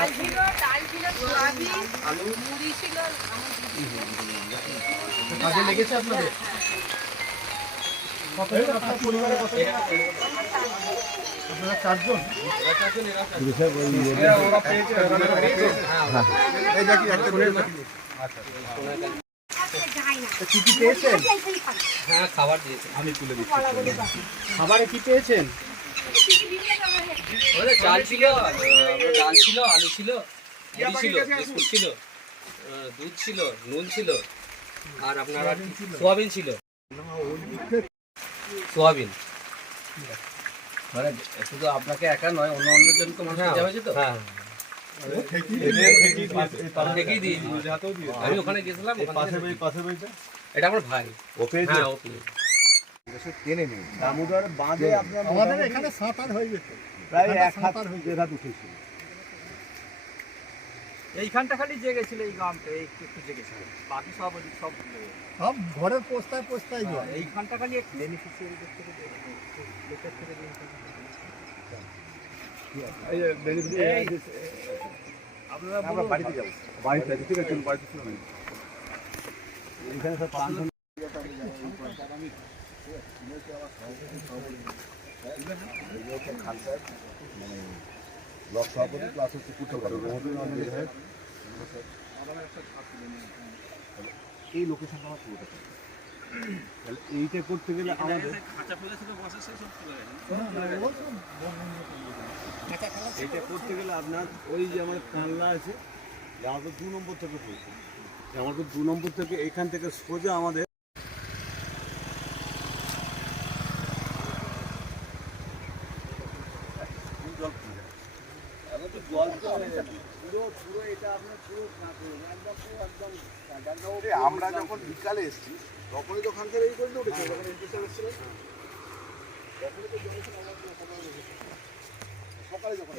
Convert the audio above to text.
ডাল ছিল ডাল ছিল সয়াবিন মুড়ি ছিল কাজে লেগেছে আপনাদের? কতজন আপনার পরিবারে কত আপনারা চারজন? কি কি পেয়েছেন? হ্যাঁ খাবার দিয়েছে। খাবারে কি পেয়েছেন? চাল ছিল ছিল আলু ছিল মুড়ি ছিল বিস্কুট ছিল দুধ ছিল নুন ছিল আর আপনার সোয়াবিন ছিল। সোয়াবিন মানে শুধু আপনাকে একা নয় অন্য অন্য জনকে মানুষ হ্যাঁ তো? হ্যাঁ। আমি ওখানে গেছিলাম ওখান থেকে- এটা আমার ভাই। হ্যাঁ ও পেয়েছে। দামোদর বাঁধে আপনার আমাদের এখানে সাঁতার হয়ে গেছে। প্রায় এক হয়ে হাত উঠেছিল এইখানটা খালি জেগেছিল এই গ্রামটা এই একটু একটু জেগেছিল বাকি সব সব সব ঘরের পোস্তায় পোস্তায় জল এইখানটা খালি একটু আমরা বাড়িতে যাব বাড়িতে ঠিক আছে চলুন, বাড়িতে চলুন এখানে সব পান ব্লক সভাপতি প্লাস হচ্ছে এই লোকেশনটা আমার পুরোটা তাহলে এইটা করতে গেলে আমাদের এইটা করতে গেলে আপনার ওই যে আমার কানলা আছে আমাদের দু নম্বর থেকে পড়ছে। আমাদের দু নম্বর থেকে এখান থেকে সোজা আমাদের আমরা যখন বিকালে এসেছি, তখনই তো খানকে এই করে উঠেছে, যখন ইন্টারসেল এসেছিল, তখনই তো সকালে যখন